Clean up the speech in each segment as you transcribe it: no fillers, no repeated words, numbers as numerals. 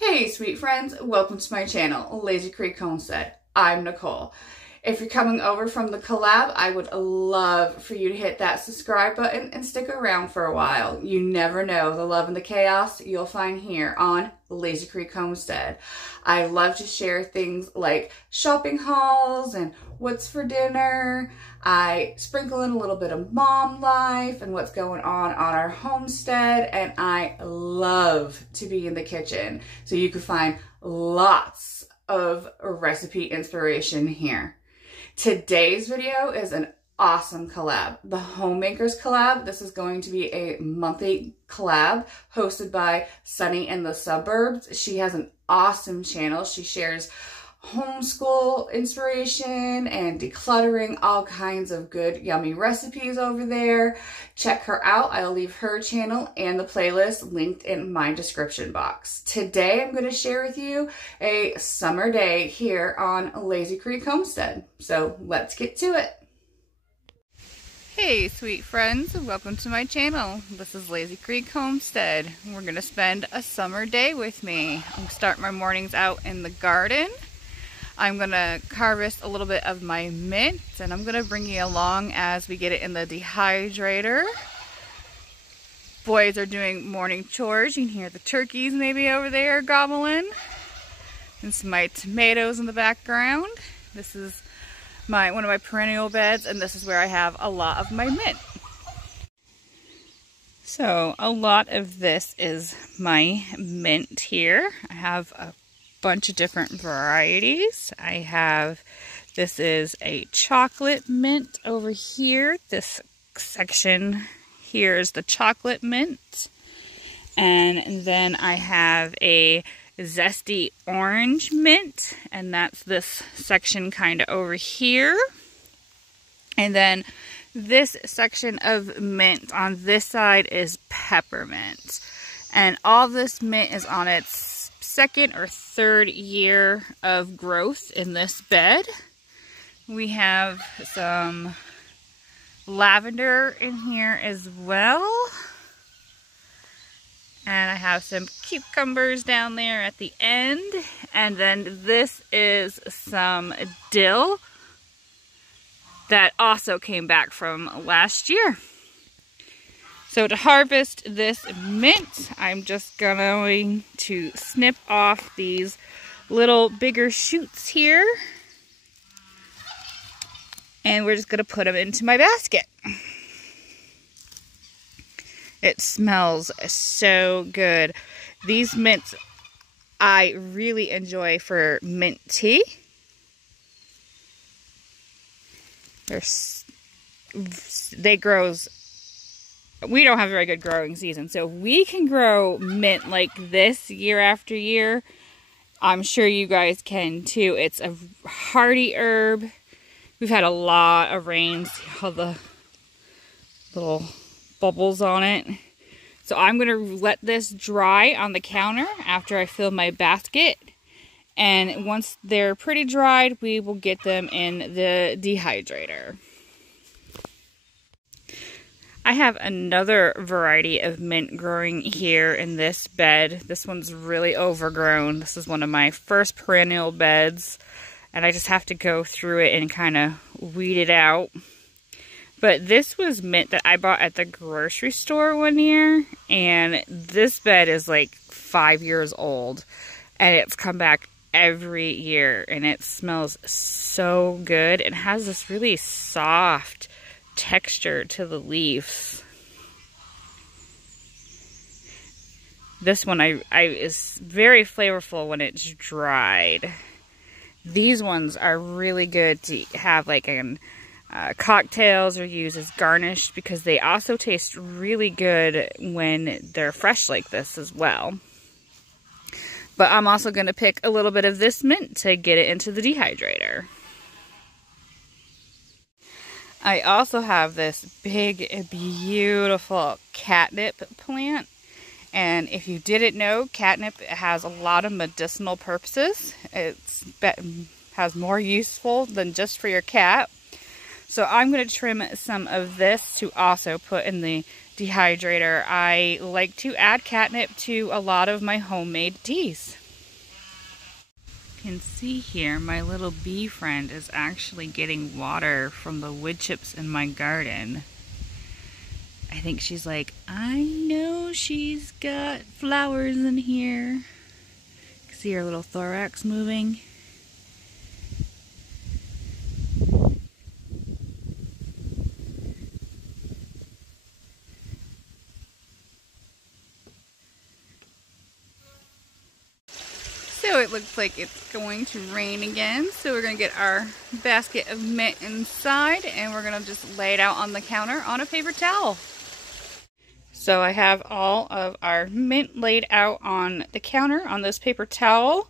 Hey sweet friends, welcome to my channel, Lazy Creek Homestead. I'm Nicole. If you're coming over from the collab, I would love for you to hit that subscribe button and stick around for a while. You never know the love and the chaos you'll find here on Lazy Creek Homestead. I love to share things like shopping hauls and what's for dinner. I sprinkle in a little bit of mom life and what's going on our homestead, and I love to be in the kitchen so you can find lots of recipe inspiration here. Today's video is an awesome collab, the Homemakers collab. This is going to be a monthly collab hosted by Sunny in the Suburbs. She has an awesome channel. She shares homeschool inspiration and decluttering, all kinds of good yummy recipes over there. Check her out. I'll leave her channel and the playlist linked in my description box. Today I'm going to share with you a summer day here on Lazy Creek Homestead. So let's get to it. Hey sweet friends, welcome to my channel. This is Lazy Creek Homestead. We're going to spend a summer day with me. I'm going to start my mornings out in the garden. I'm going to harvest a little bit of my mint, and I'm going to bring you along as we get it in the dehydrator. Boys are doing morning chores. You can hear the turkeys maybe over there gobbling. And some of my tomatoes in the background. This is one of my perennial beds, and this is where I have a lot of my mint. So a lot of this is my mint here. I have a bunch of different varieties. This is a chocolate mint over here. This section here is the chocolate mint. And then I have a zesty orange mint, and that's this section kind of over here. And then this section of mint on this side is peppermint. And all this mint is on its second or third year of growth in this bed. We have some lavender in here as well. And I have some cucumbers down there at the end. And then this is some dill that also came back from last year. So to harvest this mint, I'm just going to snip off these little bigger shoots here. And we're just going to put them into my basket. It smells so good. These mints I really enjoy for mint tea. We don't have a very good growing season, so if we can grow mint like this year after year, I'm sure you guys can too. It's a hardy herb. We've had a lot of rain. See all the little bubbles on it. So I'm going to let this dry on the counter after I fill my basket. And once they're pretty dried, we will get them in the dehydrator. I have another variety of mint growing here in this bed. This one's really overgrown. This is one of my first perennial beds, and I just have to go through it and kind of weed it out. But this was mint that I bought at the grocery store one year, and this bed is like 5 years old, and it's come back every year, and it smells so good. It has this really soft texture to the leaves. This one is very flavorful when it's dried. These ones are really good to have like in cocktails or use as garnish, because they also taste really good when they're fresh like this as well. But I'm also going to pick a little bit of this mint to get it into the dehydrator. I also have this big, beautiful catnip plant. And if you didn't know, catnip has a lot of medicinal purposes. It has more useful than just for your cat. So I'm going to trim some of this to also put in the dehydrator. I like to add catnip to a lot of my homemade teas. can see here, my little bee friend is actually getting water from the wood chips in my garden. I think she's like, I know she's got flowers in here. See her little thorax moving. So it looks like it's going to rain again. So we're going to get our basket of mint inside and we're going to just lay it out on the counter on a paper towel. So I have all of our mint laid out on the counter on this paper towel.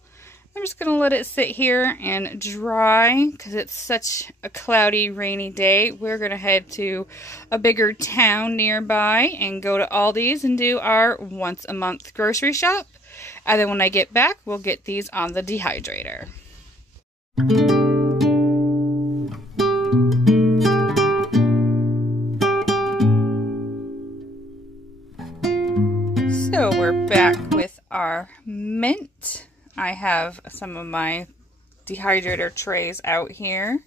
I'm just going to let it sit here and dry because it's such a cloudy, rainy day. We're going to head to a bigger town nearby and go to Aldi's and do our once a month grocery shop. And then when I get back, we'll get these on the dehydrator. So we're back with our mint. I have some of my dehydrator trays out here.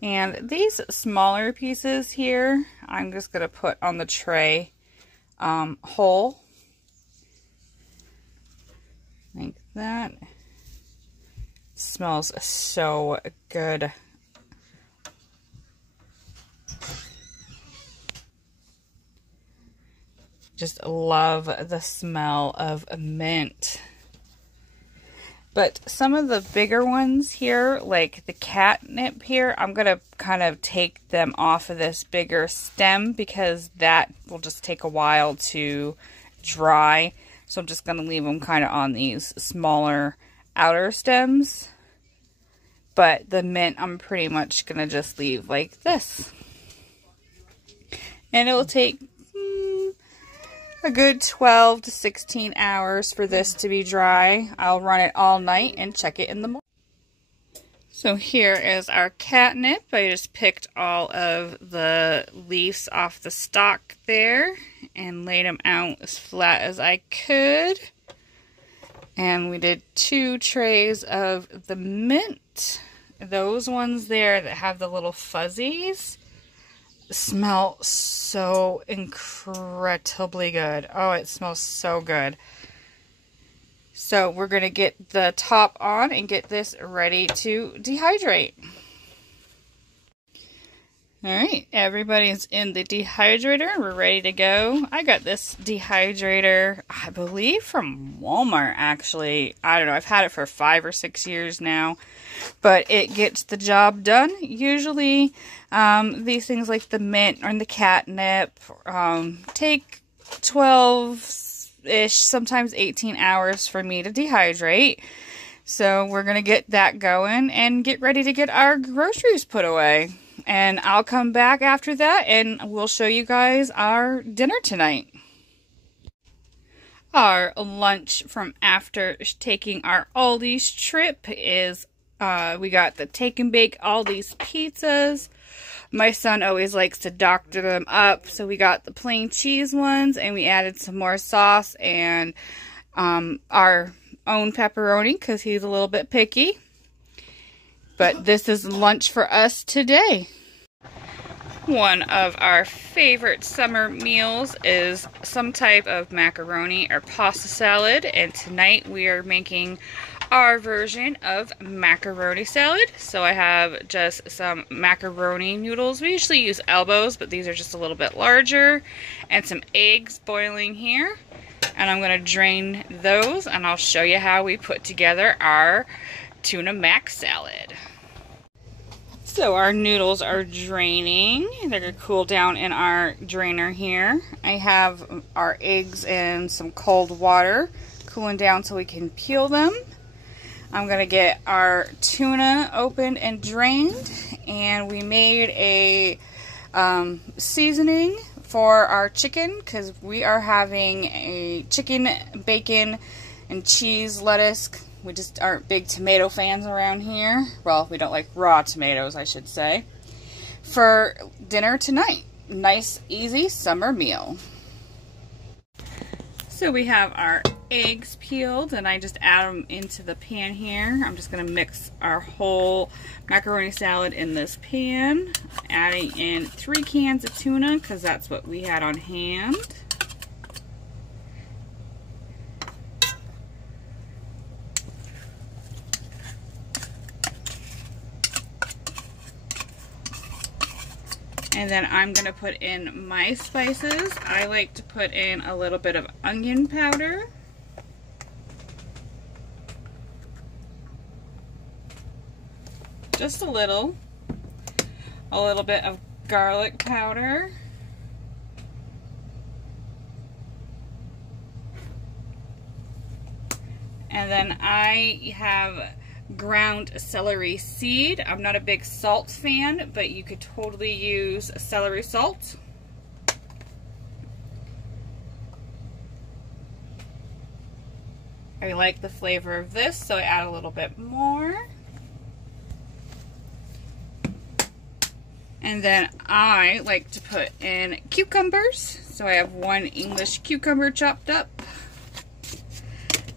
And these smaller pieces here, I'm just going to put on the tray whole. Like that. Smells so good. Just love the smell of mint. But some of the bigger ones here, like the catnip here, I'm going to kind of take them off of this bigger stem because that will just take a while to dry. So I'm just going to leave them kind of on these smaller outer stems. But the mint I'm pretty much going to just leave like this. And it will take a good 12 to 16 hours for this to be dry. I'll run it all night and check it in the morning. So here is our catnip. I just picked all of the leaves off the stalk there and laid them out as flat as I could. And we did 2 trays of the mint. Those ones there that have the little fuzzies smell so incredibly good. Oh, it smells so good. So we're going to get the top on and get this ready to dehydrate. Alright, everybody's in the dehydrator. We're ready to go. I got this dehydrator, I believe from Walmart actually. I don't know, I've had it for 5 or 6 years now. But it gets the job done. Usually these things like the mint or the catnip take 12-ish, sometimes 18 hours for me to dehydrate. So we're going to get that going and get ready to get our groceries put away. And I'll come back after that and we'll show you guys our dinner tonight. Our lunch from after taking our Aldi's trip is we got the Take and Bake Aldi's pizzas. My son always likes to doctor them up, so we got the plain cheese ones and we added some more sauce and our own pepperoni because he's a little bit picky. But this is lunch for us today. One of our favorite summer meals is some type of macaroni or pasta salad, and tonight we are making our version of macaroni salad. So I have just some macaroni noodles. We usually use elbows, but these are just a little bit larger, and some eggs boiling here. And I'm going to drain those and I'll show you how we put together our tuna mac salad. So our noodles are draining. They're going to cool down in our drainer here. I have our eggs in some cold water cooling down so we can peel them. I'm going to get our tuna opened and drained, and we made a seasoning for our chicken because we are having a chicken, bacon, and cheese lettuce. We just aren't big tomato fans around here. Well, we don't like raw tomatoes, I should say. For dinner tonight. Nice, easy summer meal. So we have our eggs peeled, and I just add them into the pan here. I'm just going to mix our whole macaroni salad in this pan, adding in 3 cans of tuna because that's what we had on hand. And then I'm going to put in my spices. I like to put in a little bit of onion powder. Just a little bit of garlic powder. And then I have ground celery seed. I'm not a big salt fan, but you could totally use celery salt. I like the flavor of this, so I add a little bit more. And then I like to put in cucumbers. So I have 1 English cucumber chopped up.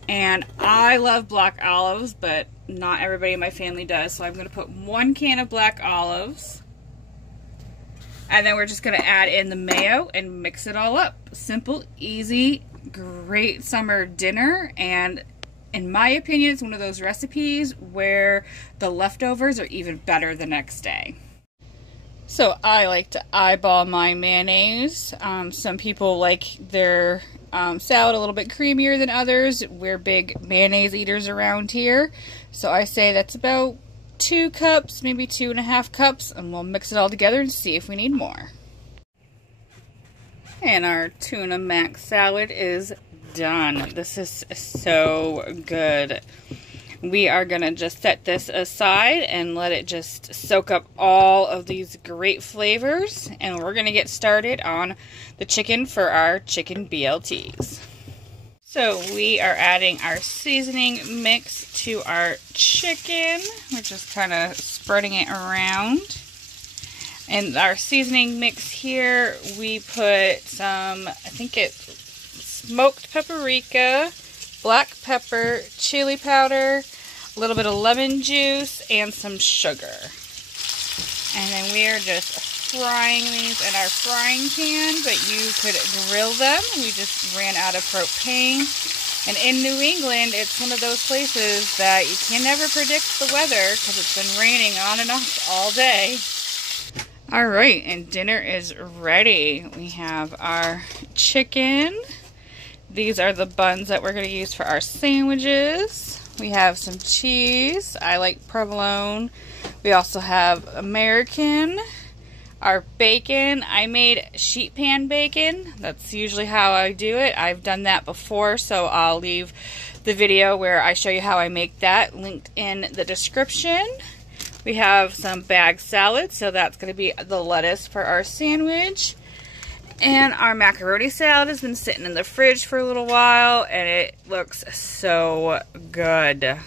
And I love black olives, but not everybody in my family does. So I'm going to put 1 can of black olives. And then we're just going to add in the mayo and mix it all up. Simple, easy, great summer dinner. And in my opinion, it's one of those recipes where the leftovers are even better the next day. So I like to eyeball my mayonnaise. Some people like their salad a little bit creamier than others. We're big mayonnaise eaters around here. So I say that's about 2 cups, maybe 2.5 cups, and we'll mix it all together and see if we need more. And our tuna mac salad is done. This is so good. We are going to just set this aside and let it just soak up all of these great flavors. And we're going to get started on the chicken for our chicken BLTs. So we are adding our seasoning mix to our chicken. We're just kind of spreading it around. And our seasoning mix here, we put some, I think it's smoked paprika, black pepper, chili powder, a little bit of lemon juice, and some sugar. And then we are just frying these in our frying pan, but you could grill them. We just ran out of propane. And in New England, it's one of those places that you can never predict the weather because it's been raining on and off all day. All right, and dinner is ready. We have our chicken. These are the buns that we're going to use for our sandwiches. We have some cheese. I like provolone. We also have American. Our bacon. I made sheet pan bacon. That's usually how I do it. I've done that before, so I'll leave the video where I show you how I make that linked in the description. We have some bag salad, so that's going to be the lettuce for our sandwich. And our macaroni salad has been sitting in the fridge for a little while, and it looks so good.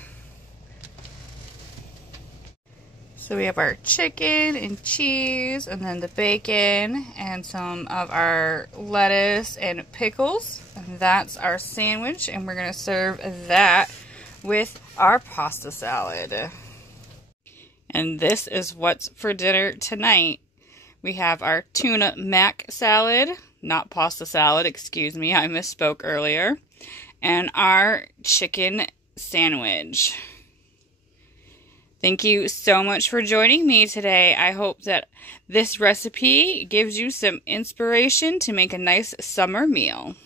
So we have our chicken and cheese, and then the bacon, and some of our lettuce and pickles. And that's our sandwich, and we're going to serve that with our pasta salad. And this is what's for dinner tonight. We have our tuna mac salad, not pasta salad, excuse me, I misspoke earlier, and our chicken sandwich. Thank you so much for joining me today. I hope that this recipe gives you some inspiration to make a nice summer meal.